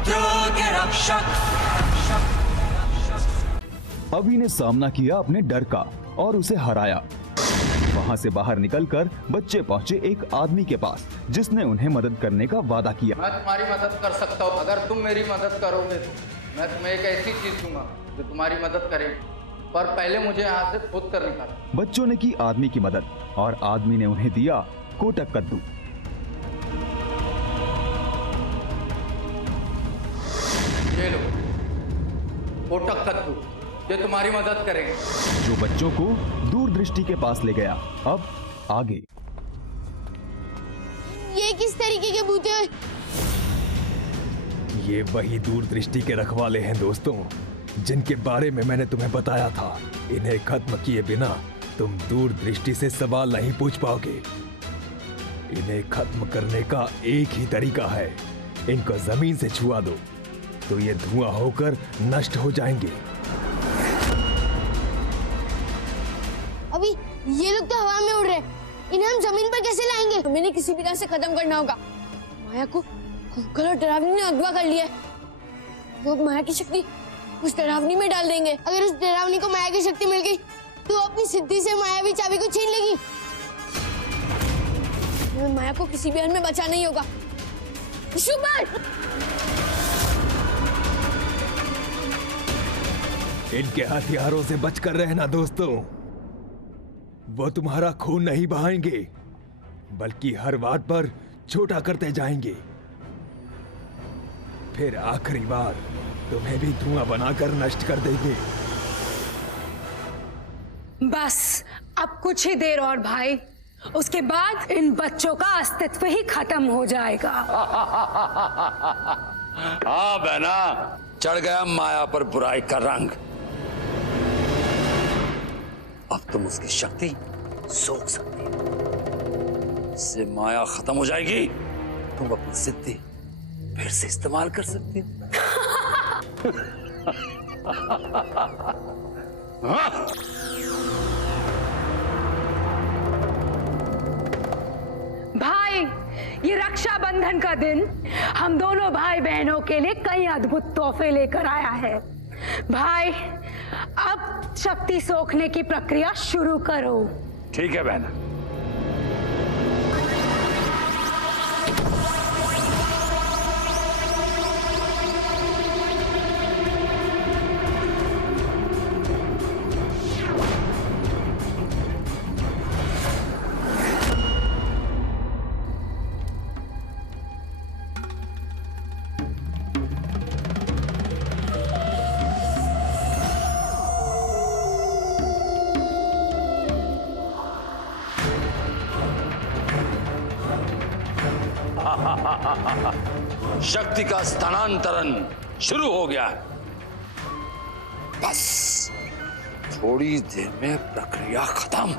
पुत्रों के रक्षक। अभी ने सामना किया अपने डर का और उसे हराया। वहाँ से बाहर निकलकर बच्चे पहुँचे एक आदमी के पास, जिसने उन्हें मदद करने का वादा किया। मैं तुम्हारी मदद कर सकता हूँ, अगर तुम मेरी मदद करोगे तो मैं तुम्हें एक ऐसी चीज दूंगा जो तुम्हारी मदद करेगी, पर पहले मुझे यहाँ से खुद कर निकालो। बच्चों ने की आदमी की मदद और आदमी ने उन्हें दिया कोटक कद्दू। ये लो कोटक कद्दू, ये तुम्हारी मदद करेंगे। जो बच्चों को दूरदृष्टि के पास ले गया। अब आगे। ये किस तरीके के भूत हैं? ये वही दूरदृष्टि के रखवाले हैं दोस्तों, जिनके बारे में मैंने तुम्हें बताया था। इन्हें खत्म किए बिना तुम दूरदृष्टि से सवाल नहीं पूछ पाओगे। इन्हें खत्म करने का एक ही तरीका है, इनको जमीन से छुआ दो तो ये धुआं होकर नष्ट हो जाएंगे। अभी ये लोग तो हवा में उड़ रहे हैं, इन्हें हम जमीन पर कैसे लाएंगे? हमें इन्हें किसी भी तरह से खत्म करना होगा। माया को कुक्कुर और डरावनी ने अगवा कर लिया है। वो माया की शक्ति उस डरावनी में डाल देंगे। अगर उस डरावनी को माया की शक्ति मिल गई तो अपनी सिद्धि से मायावी चाबी को छीन लेगी। हमें माया को किसी भी हाल में बचाना ही होगा। शुभर! इनके हथियारों से बचकर रहना दोस्तों। वो तुम्हारा खून नहीं बहाएंगे, बल्कि हर बात पर छोटा करते जाएंगे। फिर आखिरी बार तुम्हें भी धुआं बनाकर नष्ट कर देंगे। बस अब कुछ ही देर और भाई, उसके बाद इन बच्चों का अस्तित्व ही खत्म हो जाएगा। हाँ बहना, चढ़ गया माया पर बुराई का रंग। अब तुम उसकी शक्ति सोख सकती हो। इससे माया खत्म हो जाएगी, तुम अपनी सिद्धि फिर से इस्तेमाल कर सकती हो। हाँ? भाई, ये रक्षाबंधन का दिन हम दोनों भाई बहनों के लिए कई अद्भुत तोहफे लेकर आया है। भाई, अब शक्ति सोखने की प्रक्रिया शुरू करो। ठीक है बहना। शक्ति का स्थानांतरण शुरू हो गया है। बस थोड़ी देर में प्रक्रिया खत्म।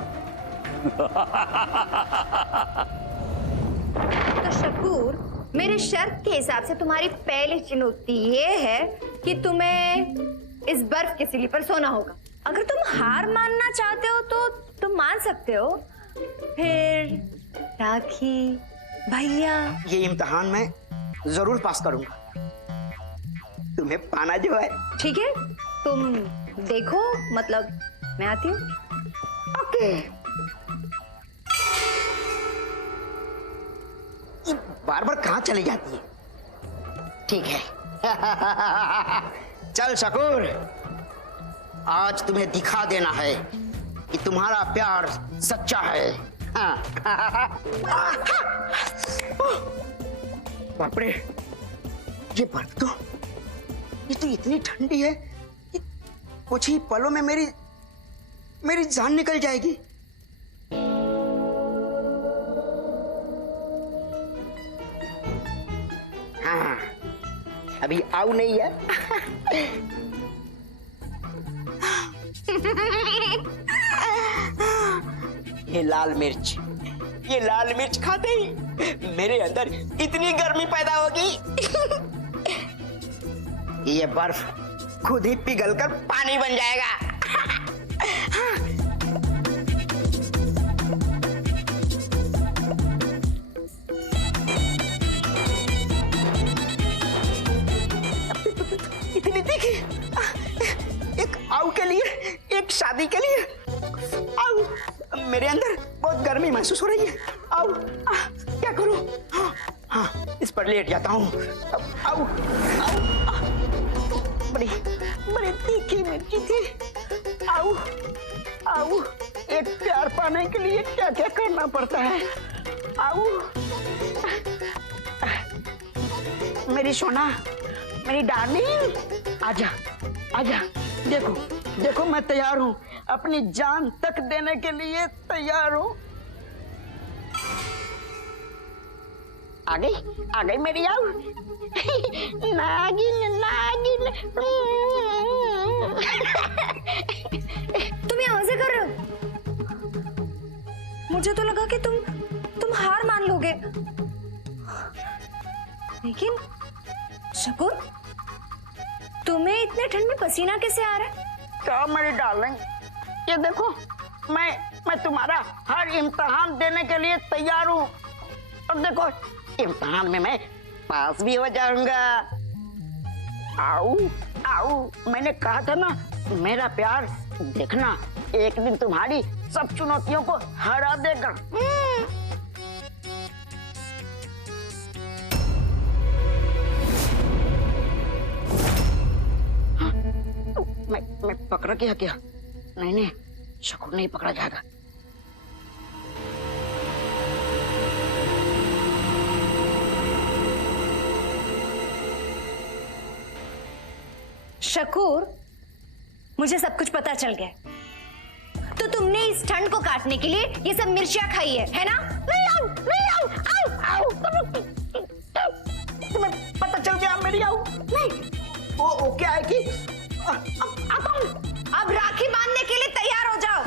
तो शकूर, मेरे शर्त के हिसाब से तुम्हारी पहली चुनौती ये है कि तुम्हें इस बर्फ के सिली पर सोना होगा। अगर तुम हार मानना चाहते हो तो तुम मान सकते हो। फिर राखी भैया, ये इम्तिहान मैं जरूर पास करूंगा। तुम्हें पाना जो है। ठीक है, तुम देखो, मतलब मैं आती हूँ। ओके। बार बार कहाँ चली जाती है? ठीक है। चल शकूर, आज तुम्हें दिखा देना है कि तुम्हारा प्यार सच्चा है। बाप रे, ये बर्फ तो इतनी ठंडी है कि कुछ ही पलों में मेरी जान निकल जाएगी। हाँ, अभी आऊ नहीं है। ये लाल मिर्च खाते ही मेरे अंदर इतनी गर्मी पैदा होगी। ये बर्फ खुद ही पिघलकर पानी बन जाएगा। शादी के लिए। आओ, मेरे अंदर बहुत गर्मी महसूस हो रही है। आओ, क्या करूं? हाँ, हाँ, इस पर लेट जाता हूँ। आओ, आओ, बड़ी बड़ी तीखी मिर्ची थी। आओ, आओ, एक प्यार पाने के लिए क्या क्या करना पड़ता है। आओ, मेरी सोना, मेरी डार्लिंग, आजा, आजा। देखो, देखो, मैं तैयार हूँ, अपनी जान तक देने के लिए तैयार हूँ। आ गई मेरी आओ। नागिन, नागिन। तुम यहाँ से कर रहे हो? मुझे तो लगा कि तुम हार मान लोगे, लेकिन शकुन, तुम्हें इतने ठंड में पसीना कैसे आ रहा है? क्या मेरी डार्लिंग, ये देखो, मैं तुम्हारा हर इम्तिहान देने के लिए तैयार हूँ। और देखो, इम्तिहान में मैं पास भी हो जाऊंगा। आओ, आओ, मैंने कहा था ना, मेरा प्यार देखना एक दिन तुम्हारी सब चुनौतियों को हरा देगा। मैं पकड़ा क्या? नहीं, शकुन नहीं पकड़ा जाएगा। शकूर, मुझे सब कुछ पता चल गया। तो तुमने इस ठंड को काटने के लिए ये सब मिर्चियां खाई है ना? नहीं आओ, तुम्हें पता चल गया मेरी आओ। नहीं, वो क्या है कि आता हूँ। अब राखी बांधने के लिए तैयार हो जाओ।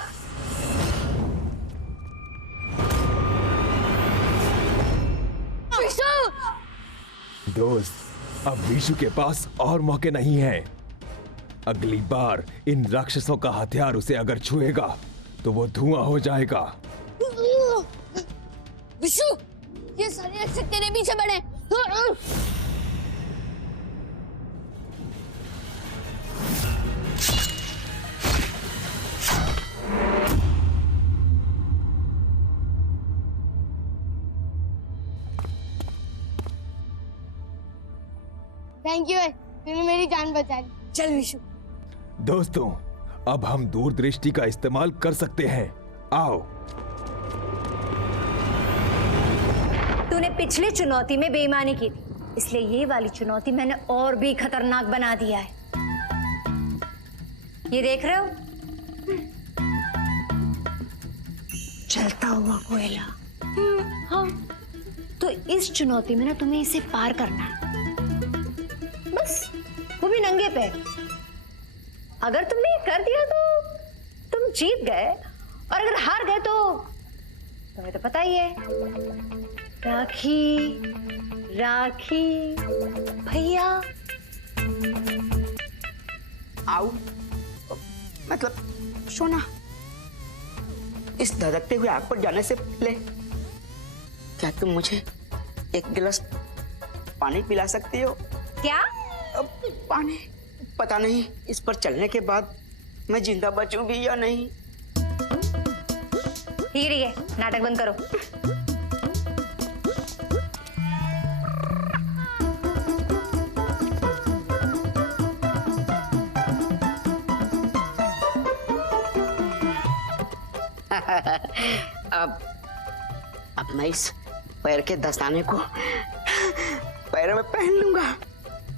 दोस्त, अब विशु के पास और मौके नहीं है। अगली बार इन राक्षसों का हथियार उसे अगर छुएगा तो वो धुआं हो जाएगा। विशु, ये सारे राक्षस तेरे पीछे बड़े। थैंक यू, तूने मेरी जान बचा ली। चल विशु। दोस्तों, अब हम दूरदृष्टि का इस्तेमाल कर सकते हैं। आओ। तूने पिछली चुनौती में बेईमानी की थी, इसलिए ये वाली चुनौती मैंने और भी खतरनाक बना दिया है। ये देख रहे हो? चलता हुआ कोयला। हाँ, तो इस चुनौती में ना तुम्हें इसे पार करना है, बस, वो भी नंगे पैर। अगर तुमने ये कर दिया तो तुम जीत गए, और अगर हार गए तो तुम्हें तो पता ही है, राखी, राखी भैया। आओ, मतलब सोना, इस धधकते हुए आग पर जाने से पहले क्या तुम मुझे एक गिलास पानी पिला सकती हो? क्या? पानी? पता नहीं इस पर चलने के बाद मैं जिंदा बचूं भी या नहीं। ठीक है, नाटक बंद करो। अब मैं इस पैर के दस्ताने को पैरों में पहन लूंगा,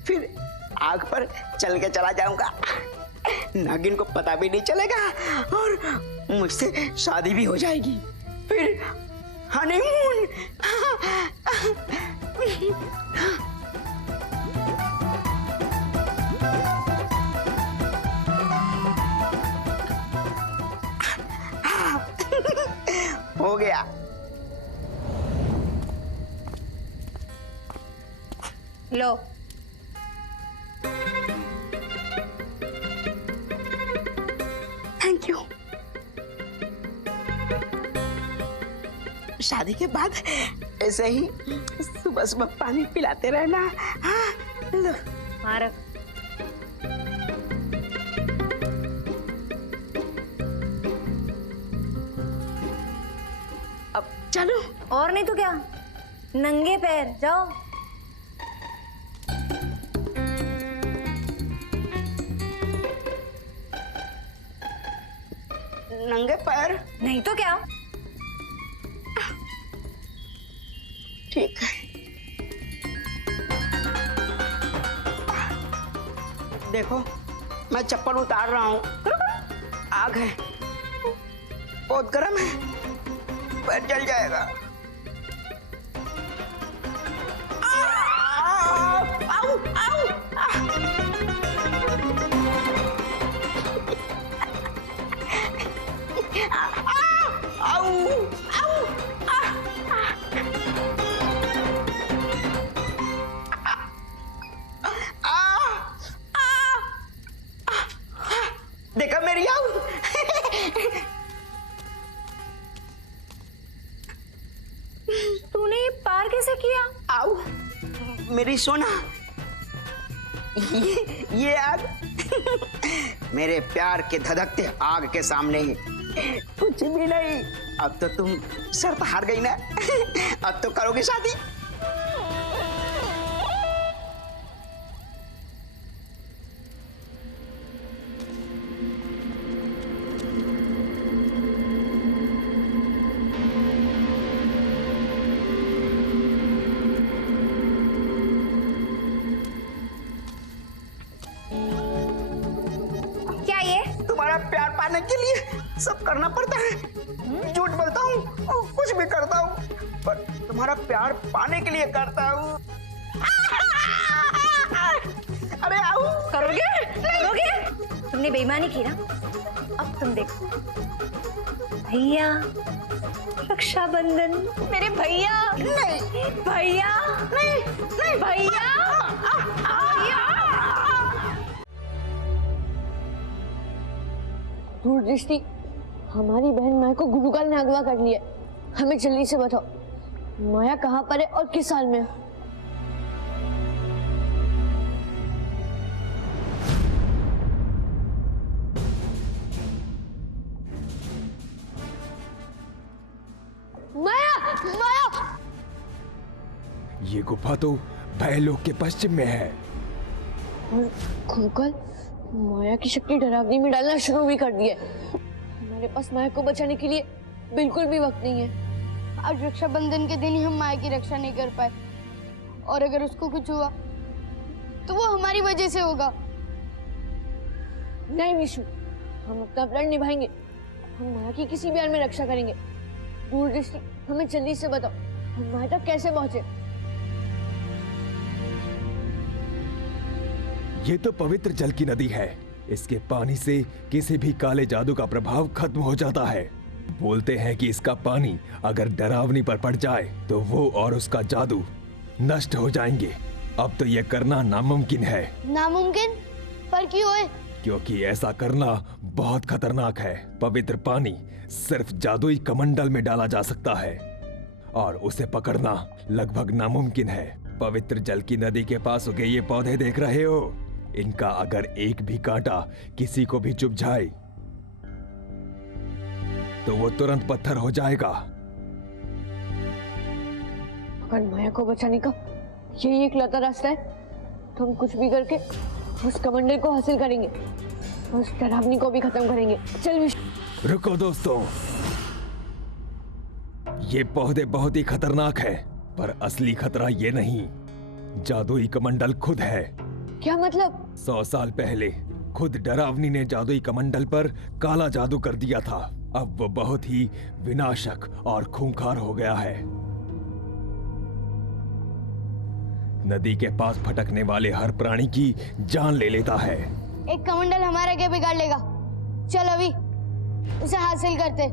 फिर आग पर चल के चला जाऊंगा। नागिन को पता भी नहीं चलेगा और मुझसे शादी भी हो जाएगी। फिर हनीमून। हो गया। लो, थैंक यू। शादी के बाद ऐसे ही सुबह सुबह पानी पिलाते रहना। हाँ, लो। मारक। चलो। और नहीं तो क्या, नंगे पैर जाओ। नंगे पैर? नहीं तो क्या। ठीक है। देखो मैं चप्पल उतार रहा हूँ। आग है, बहुत गर्म है, पैर जल जाएगा। आओ, आओ, देखा मेरी आऊ। तूने ये पार कैसे किया? आऊ मेरी सोना, ये आग मेरे प्यार के धधकते आग के सामने कुछ भी नहीं। अब तो तुम शर्त हार गई ना। अब तो करोगे शादी? क्या ये? तुम्हारा प्यार पाने के लिए सब करना पड़ता है। झूठ बोलता हूँ और कुछ भी करता हूँ, पर तुम्हारा प्यार पाने के लिए करता हूँ। अरे आओ। करोगे? करोगे? तुमने बेईमानी की ना, अब तुम देखो। भैया, रक्षाबंधन, मेरे भैया। नहीं भैया, नहीं नहीं भैया, भैया। दूर दृष्टि, हमारी बहन माया को गुरुकाल ने अगवा कर लिया। हमें जल्दी से बताओ, माया कहाँ पर है और किस साल में है? माया, माया! ये गुफा तो भयलोक के पश्चिम में है। और गुरुकाल माया की शक्ति डरावनी में डालना शुरू भी कर दिया है। हमारे पास माया को बचाने के लिए बिल्कुल भी वक्त नहीं है। आज रक्षाबंधन के दिन ही हम माया की रक्षा नहीं कर पाए, और अगर उसको कुछ हुआ तो वो हमारी वजह से होगा। नहीं विशु, हम अपना प्रण निभाएंगे। हम माया की किसी भी हाल में रक्षा करेंगे। दूर दृष्टि, हमें जल्दी से बताओ, हम माया तक कैसे पहुंचे? ये तो पवित्र जल की नदी है। इसके पानी से किसी भी काले जादू का प्रभाव खत्म हो जाता है। बोलते हैं कि इसका पानी अगर डरावनी पर पड़ जाए तो वो और उसका जादू नष्ट हो जाएंगे। अब तो ये करना नामुमकिन है। नामुमकिन? पर क्यों है? क्योंकि ऐसा करना बहुत खतरनाक है। पवित्र पानी सिर्फ जादुई कमंडल में डाला जा सकता है और उसे पकड़ना लगभग नामुमकिन है। पवित्र जल की नदी के पास उगे ये पौधे देख रहे हो? इनका अगर एक भी कांटा किसी को भी चुभ जाए तो वो तुरंत पत्थर हो जाएगा। अगर माया को बचाने का यही एक लौता रास्ता है तो हम कुछ भी करके उस कमंडल को हासिल करेंगे, उस डरावनी को भी खत्म करेंगे। चल विशु। रुको दोस्तों, ये पौधे बहुत ही खतरनाक है, पर असली खतरा ये नहीं, जादुई कमंडल खुद है। क्या मतलब? 100 साल पहले खुद डरावनी ने जादुई कमंडल पर काला जादू कर दिया था। अब वो बहुत ही विनाशक और खूंखार हो गया है। नदी के पास भटकने वाले हर प्राणी की जान ले लेता है। एक कमंडल हमारा क्या बिगाड़ लेगा? चल अभी उसे हासिल करते।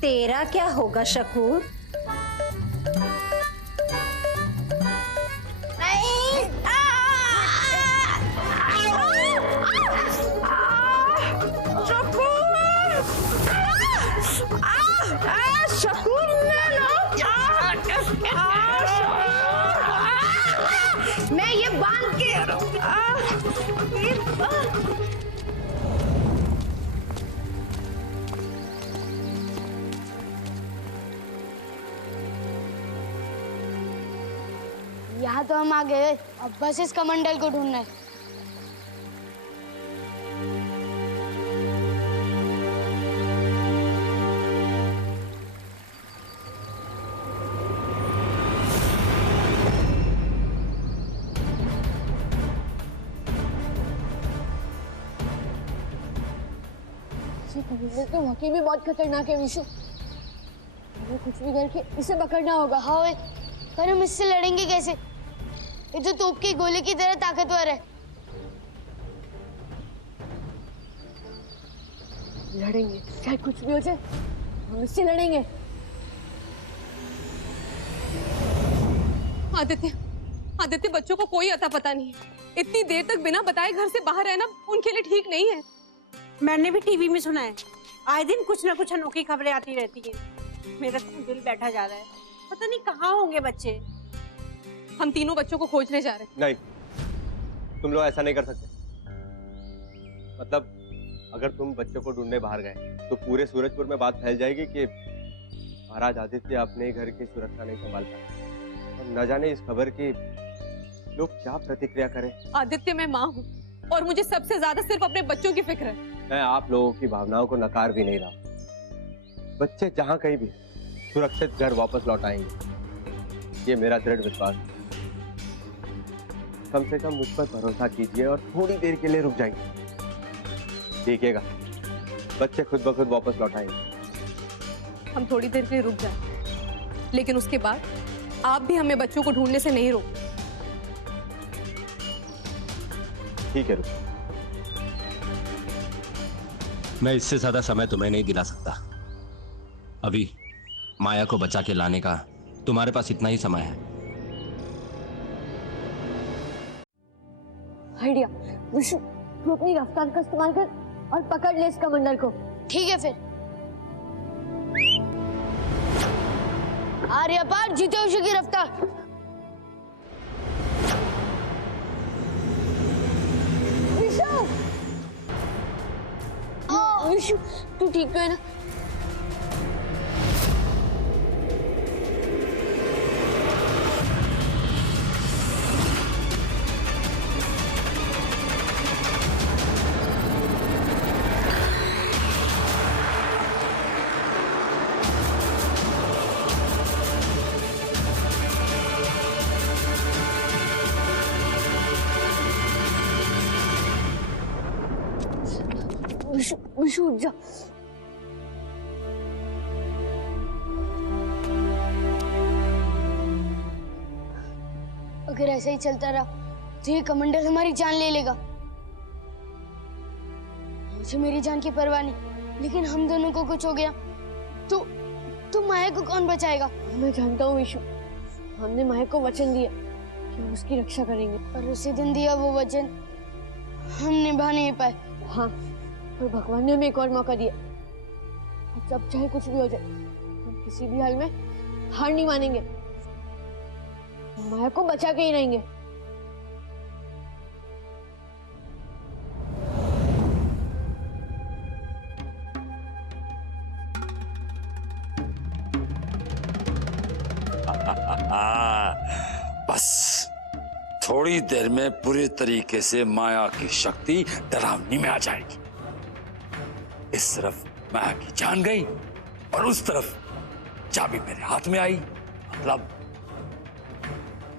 तेरा क्या होगा शकूर? यहाँ तो हम आ गए, अब बस इस कमंडल को ढूंढना है। ये तो वाकई में बहुत खतरनाक है विशु। हमें कुछ भी करके इसे पकड़ना होगा। हाँ वे, पर हम इससे लड़ेंगे कैसे? ये तो तोप के गोले की तरह ताकतवर है। लड़ेंगे, चाहे कुछ भी हो जाए, हम इससे लड़ेंगे। आदित्य, आदित्य बच्चों को कोई अता पता नहीं है। इतनी देर तक बिना बताए घर से बाहर रहना उनके लिए ठीक नहीं है। मैंने भी टीवी में सुना है, आए दिन कुछ ना कुछ अनोखी खबरें आती रहती हैं। मेरा तो दिल बैठा जा रहा है, पता नहीं कहाँ होंगे बच्चे। हम तीनों बच्चों को खोजने जा रहे हैं। नहीं, तुम लोग ऐसा नहीं कर सकते। मतलब अगर तुम बच्चों को ढूंढने बाहर गए तो पूरे सूरजपुर में बात फैल जाएगी कि महाराज आदित्य अपने घर की सुरक्षा नहीं संभाल पाए, और न जाने इस खबर की लोग क्या प्रतिक्रिया करें। आदित्य, मैं माँ हूँ और मुझे सबसे ज्यादा सिर्फ अपने बच्चों की फिक्र है। मैं आप लोगों की भावनाओं को नकार भी नहीं रहा। बच्चे जहां कहीं भी सुरक्षित घर वापस लौट आएंगे, ये मेरा दृढ़ विश्वास है। कम से कम मुझ पर भरोसा कीजिए और थोड़ी देर के लिए रुक जाइए। देखिएगा, बच्चे खुद ब खुद वापस लौट आएंगे। हम थोड़ी देर के लिए रुक जाए, लेकिन उसके बाद आप भी हमें बच्चों को ढूंढने से नहीं रोक। ठीक है, रुक। मैं इससे ज्यादा समय तुम्हें नहीं दिला सकता। अभी माया को बचा के लाने का तुम्हारे पास इतना ही समय है। आइडिया, विशु, तू अपनी रफ्तार का इस्तेमाल कर और पकड़ ले इस कमंडल को। ठीक है फिर। आर्यपार जीते विशु की रफ्तार। विशु, तू ठीक तो है ना? विशु, विशु उठ जा। अगर ऐसा ही चलता रहा तो ये कमंडल हमारी जान ले लेगा। मुझे मेरी जान की परवाह नहीं, लेकिन हम दोनों को कुछ हो गया तो माया को कौन बचाएगा? मैं जानता हूँ विशु, हमने माया को वचन दिया कि हम उसकी रक्षा करेंगे। पर उसी दिन दिया वो वचन हम निभा नहीं पाए। हाँ, पर भगवान ने हमें एक और मौका दिया। अब चाहे कुछ भी हो जाए, हम किसी भी हाल में हार नहीं मानेंगे। माया को बचा के ही रहेंगे। बस थोड़ी देर में पूरी तरीके से माया की शक्ति डरावनी में आ जाएगी। इस तरफ माया की जान गई और उस तरफ चाबी मेरे हाथ में आई। मतलब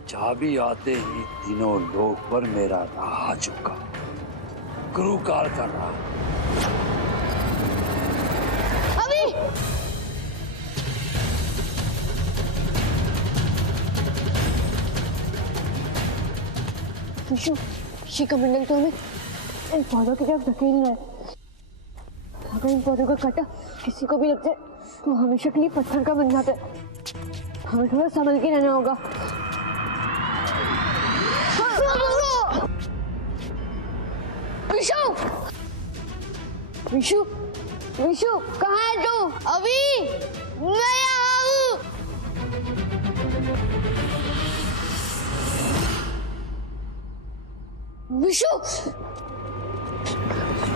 चाबी आते ही तीनों लोग पर मेरा राज झुका, गुरुकाल कर रहा। अभी विशु, ये कमंडल तो हमें इन पौधों की तरफ धकेल रहा है। अगर इन पौधों का कांटा किसी को भी लग जाए तो हमेशा के लिए पत्थर का बन जाता है। हमें थोड़ा संभल के रहना होगा। विशु, विशु, विशु, कहाँ है तू? अभी मैं यहाँ हूँ। विशु,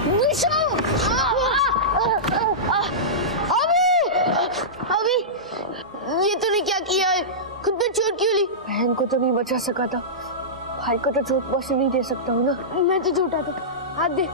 विशु, अभी ये तूने क्या किया है? खुद पे चोट क्यों ली? बहन को तो नहीं बचा सका था, भाई को तो चोट पहुंचने नहीं दे सकता हूँ ना। मैं तो झूठा था, हाथ दे।